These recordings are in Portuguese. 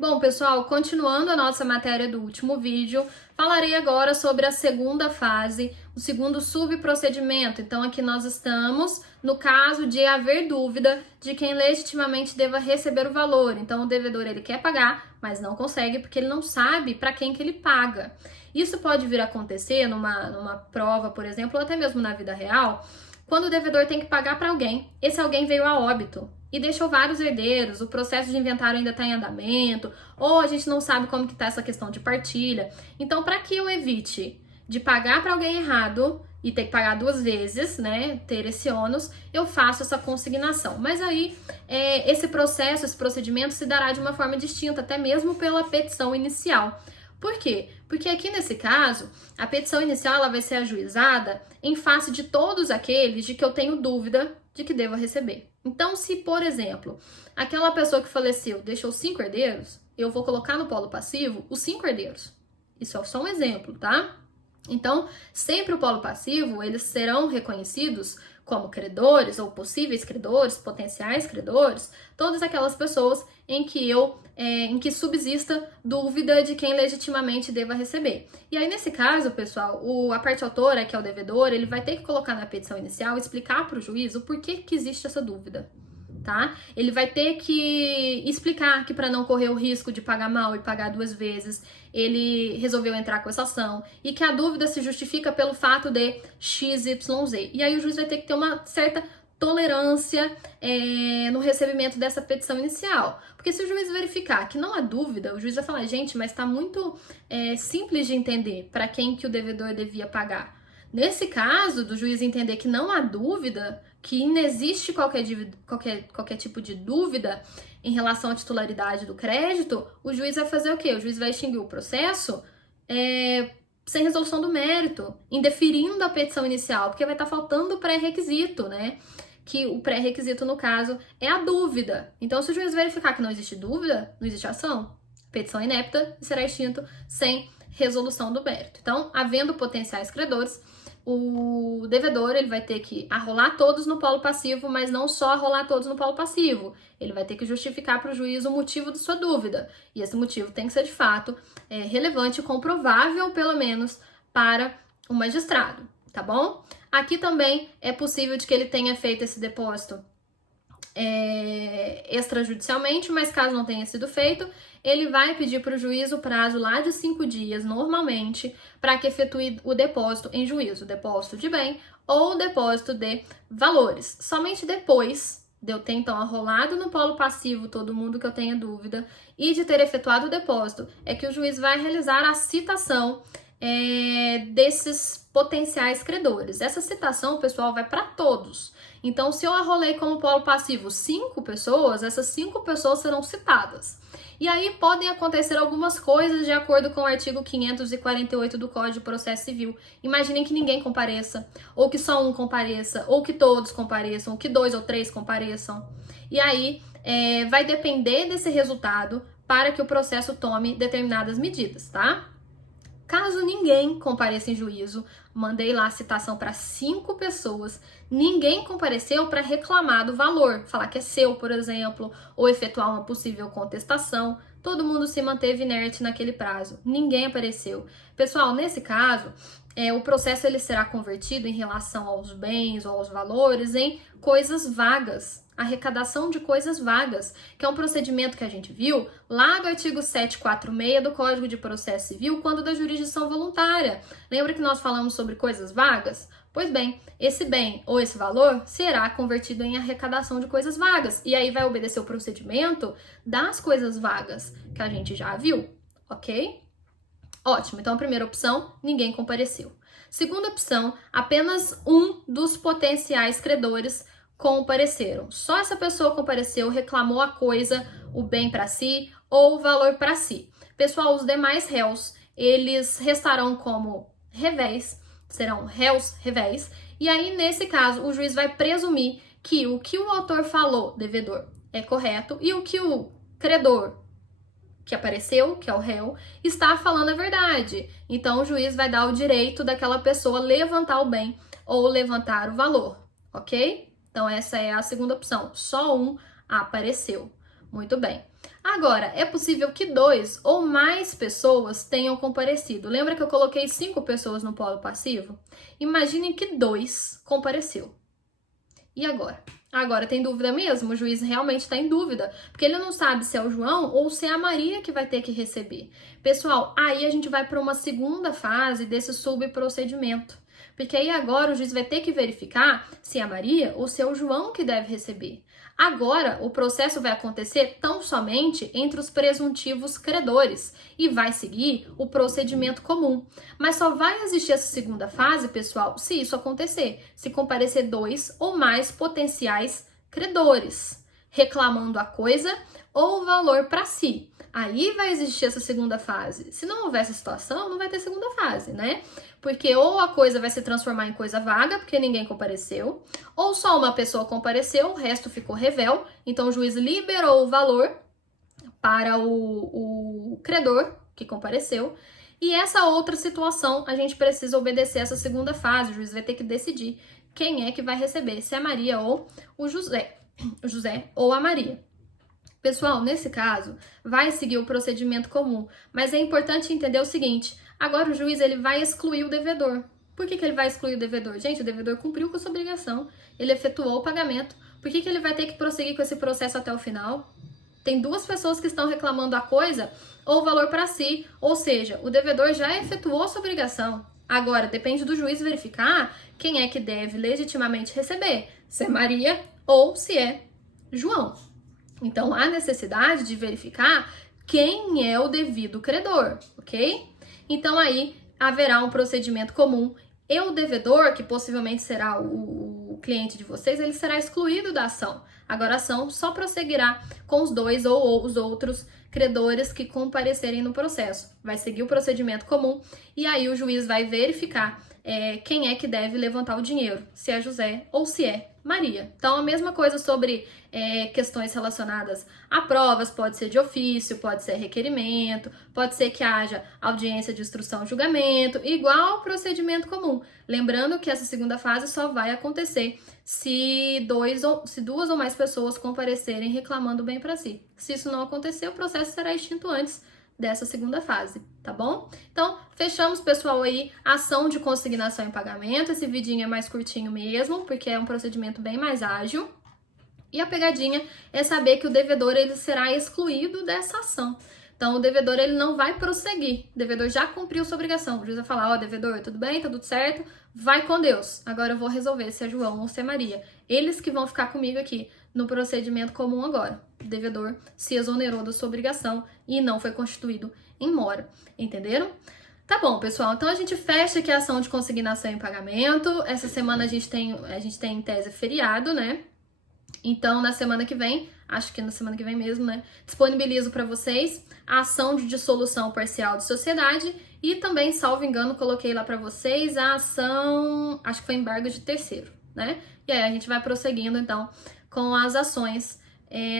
Bom, pessoal, continuando a nossa matéria do último vídeo, falarei agora sobre a segunda fase, o segundo subprocedimento. Então, aqui nós estamos no caso de haver dúvida de quem legitimamente deva receber o valor. Então, o devedor ele quer pagar, mas não consegue porque ele não sabe para quem que ele paga. Isso pode vir a acontecer numa prova, por exemplo, ou até mesmo na vida real, quando o devedor tem que pagar para alguém. Esse alguém veio a óbito e deixou vários herdeiros, o processo de inventário ainda está em andamento, ou a gente não sabe como que está essa questão de partilha. Então, para que eu evite de pagar para alguém errado e ter que pagar duas vezes, né, ter esse ônus, eu faço essa consignação. Mas aí, esse processo, esse procedimento se dará de uma forma distinta, até mesmo pela petição inicial. Por quê? Porque aqui nesse caso, a petição inicial ela vai ser ajuizada em face de todos aqueles de que eu tenho dúvida de que devo receber. Então, se, por exemplo, aquela pessoa que faleceu deixou 5 herdeiros, eu vou colocar no polo passivo os 5 herdeiros. Isso é só um exemplo, tá? Então, sempre o polo passivo, eles serão reconhecidos como credores ou possíveis credores, potenciais credores, todas aquelas pessoas em que subsista dúvida de quem legitimamente deva receber. E aí, nesse caso, pessoal, a parte autora, que é o devedor, ele vai ter que colocar na petição inicial e explicar para o juiz o porquê que existe essa dúvida. Tá? Ele vai ter que explicar que para não correr o risco de pagar mal e pagar duas vezes, ele resolveu entrar com essa ação e que a dúvida se justifica pelo fato de XYZ. E aí o juiz vai ter que ter uma certa tolerância no recebimento dessa petição inicial. Porque se o juiz verificar que não há dúvida, o juiz vai falar, gente, mas está muito simples de entender para quem que o devedor devia pagar. Nesse caso, do juiz entender que não há dúvida, que inexiste qualquer tipo de dúvida em relação à titularidade do crédito, o juiz vai fazer o quê? O juiz vai extinguir o processo sem resolução do mérito, indeferindo a petição inicial, porque vai estar faltando o pré-requisito, né? Que o pré-requisito, no caso, é a dúvida. Então, se o juiz verificar que não existe dúvida, não existe ação, petição inepta e será extinto sem resolução do mérito. Então, havendo potenciais credores, o devedor ele vai ter que arrolar todos no polo passivo, mas não só arrolar todos no polo passivo. Ele vai ter que justificar para o juiz o motivo de sua dúvida. E esse motivo tem que ser, de fato, relevante e comprovável, pelo menos, para o magistrado, tá bom? Aqui também é possível de que ele tenha feito esse depósito extrajudicialmente, mas caso não tenha sido feito, ele vai pedir para o juiz o prazo lá de 5 dias, normalmente, para que efetue o depósito em juízo, depósito de bem ou depósito de valores. Somente depois de eu ter, então, arrolado no polo passivo todo mundo que eu tenha dúvida e de ter efetuado o depósito, é que o juiz vai realizar a citação desses potenciais credores. Essa citação, pessoal, vai para todos. Então, se eu arrolei como polo passivo 5 pessoas, essas 5 pessoas serão citadas. E aí podem acontecer algumas coisas de acordo com o artigo 548 do Código de Processo Civil. Imaginem que ninguém compareça, ou que só um compareça, ou que todos compareçam, ou que 2 ou 3 compareçam. E aí vai depender desse resultado para que o processo tome determinadas medidas, tá? Caso ninguém compareça em juízo, mandei lá a citação para 5 pessoas, ninguém compareceu para reclamar do valor, falar que é seu, por exemplo, ou efetuar uma possível contestação. Todo mundo se manteve inerte naquele prazo, ninguém apareceu. Pessoal, nesse caso, o processo ele será convertido em relação aos bens ou aos valores em coisas vagas. Arrecadação de coisas vagas, que é um procedimento que a gente viu lá do artigo 746 do Código de Processo Civil, quando da jurisdição voluntária. Lembra que nós falamos sobre coisas vagas? Pois bem, esse bem ou esse valor será convertido em arrecadação de coisas vagas. E aí vai obedecer o procedimento das coisas vagas, que a gente já viu, ok? Ótimo, então a primeira opção, ninguém compareceu. Segunda opção, apenas um dos potenciais credores compareceram. Só essa pessoa compareceu, reclamou a coisa, o bem para si ou o valor para si. Pessoal, os demais réus, eles restarão como revés, serão réus revés, e aí nesse caso o juiz vai presumir que o autor falou, devedor, é correto e o que o credor que apareceu, que é o réu, está falando a verdade. Então o juiz vai dar o direito daquela pessoa levantar o bem ou levantar o valor, ok? Então, essa é a segunda opção. Só um apareceu. Muito bem. Agora, é possível que 2 ou mais pessoas tenham comparecido. Lembra que eu coloquei 5 pessoas no polo passivo? Imaginem que 2 compareceu. E agora? Agora tem dúvida mesmo? O juiz realmente está em dúvida, porque ele não sabe se é o João ou se é a Maria que vai ter que receber. Pessoal, aí a gente vai para uma segunda fase desse subprocedimento. Porque aí agora o juiz vai ter que verificar se é a Maria ou se é o João que deve receber. Agora, o processo vai acontecer tão somente entre os presuntivos credores e vai seguir o procedimento comum. Mas só vai existir essa segunda fase, pessoal, se isso acontecer, se comparecer 2 ou mais potenciais credores, reclamando a coisa ou o valor para si. Aí vai existir essa segunda fase. Se não houver essa situação, não vai ter segunda fase, né? Porque ou a coisa vai se transformar em coisa vaga, porque ninguém compareceu, ou só uma pessoa compareceu, o resto ficou revel, então o juiz liberou o valor para o credor que compareceu. E essa outra situação, a gente precisa obedecer essa segunda fase, o juiz vai ter que decidir quem é que vai receber, se é a Maria ou o José ou a Maria. Pessoal, nesse caso, vai seguir o procedimento comum, mas é importante entender o seguinte, agora o juiz ele vai excluir o devedor. Por que ele vai excluir o devedor? Gente, o devedor cumpriu com a sua obrigação, ele efetuou o pagamento. Por que ele vai ter que prosseguir com esse processo até o final? Tem 2 pessoas que estão reclamando a coisa ou o valor para si, ou seja, o devedor já efetuou a sua obrigação. Agora, depende do juiz verificar quem é que deve legitimamente receber, se é Maria ou se é João. Então, há necessidade de verificar quem é o devido credor, ok? Então, aí haverá um procedimento comum e o devedor, que possivelmente será o cliente de vocês, ele será excluído da ação. Agora, a ação só prosseguirá com os 2 ou os outros credores que comparecerem no processo. Vai seguir o procedimento comum e aí o juiz vai verificar quem é que deve levantar o dinheiro, se é José ou se é Maria. Então, a mesma coisa sobre questões relacionadas a provas, pode ser de ofício, pode ser requerimento, pode ser que haja audiência de instrução e julgamento, igual ao procedimento comum. Lembrando que essa segunda fase só vai acontecer se 2 ou mais pessoas comparecerem reclamando bem para si. Se isso não acontecer, o processo será extinto antes dessa segunda fase, tá bom? Então, fechamos, pessoal, aí a ação de consignação em pagamento. Esse vidinho é mais curtinho mesmo, porque é um procedimento bem mais ágil. E a pegadinha é saber que o devedor ele será excluído dessa ação. Então, o devedor ele não vai prosseguir. O devedor já cumpriu sua obrigação. O juiz vai falar, devedor, tudo bem? Tá tudo certo? Vai com Deus. Agora eu vou resolver se é João ou se é Maria. Eles que vão ficar comigo aqui no procedimento comum agora. O devedor se exonerou da sua obrigação e não foi constituído em mora. Entenderam? Tá bom, pessoal. Então, a gente fecha aqui a ação de consignação em pagamento. Essa semana a gente tem em tese feriado, né? Então, na semana que vem, acho que na semana que vem mesmo, né? Disponibilizo para vocês a ação de dissolução parcial de sociedade e também, salvo engano, coloquei lá para vocês a ação, acho que foi embargo de terceiro, né? E aí a gente vai prosseguindo, então, com as ações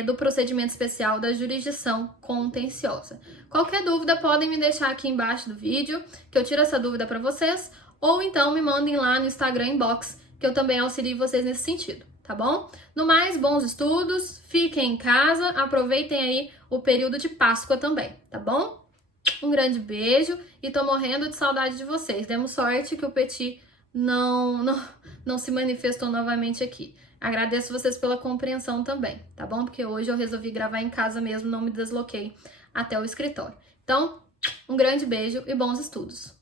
do procedimento especial da jurisdição contenciosa. Qualquer dúvida, podem me deixar aqui embaixo do vídeo, que eu tiro essa dúvida para vocês, ou então me mandem lá no Instagram inbox, que eu também auxilio vocês nesse sentido. Tá bom? No mais, bons estudos, fiquem em casa, aproveitem aí o período de Páscoa também, tá bom? Um grande beijo e tô morrendo de saudade de vocês. Demos sorte que o Petit não se manifestou novamente aqui. Agradeço vocês pela compreensão também, tá bom? Porque hoje eu resolvi gravar em casa mesmo, não me desloquei até o escritório. Então, um grande beijo e bons estudos!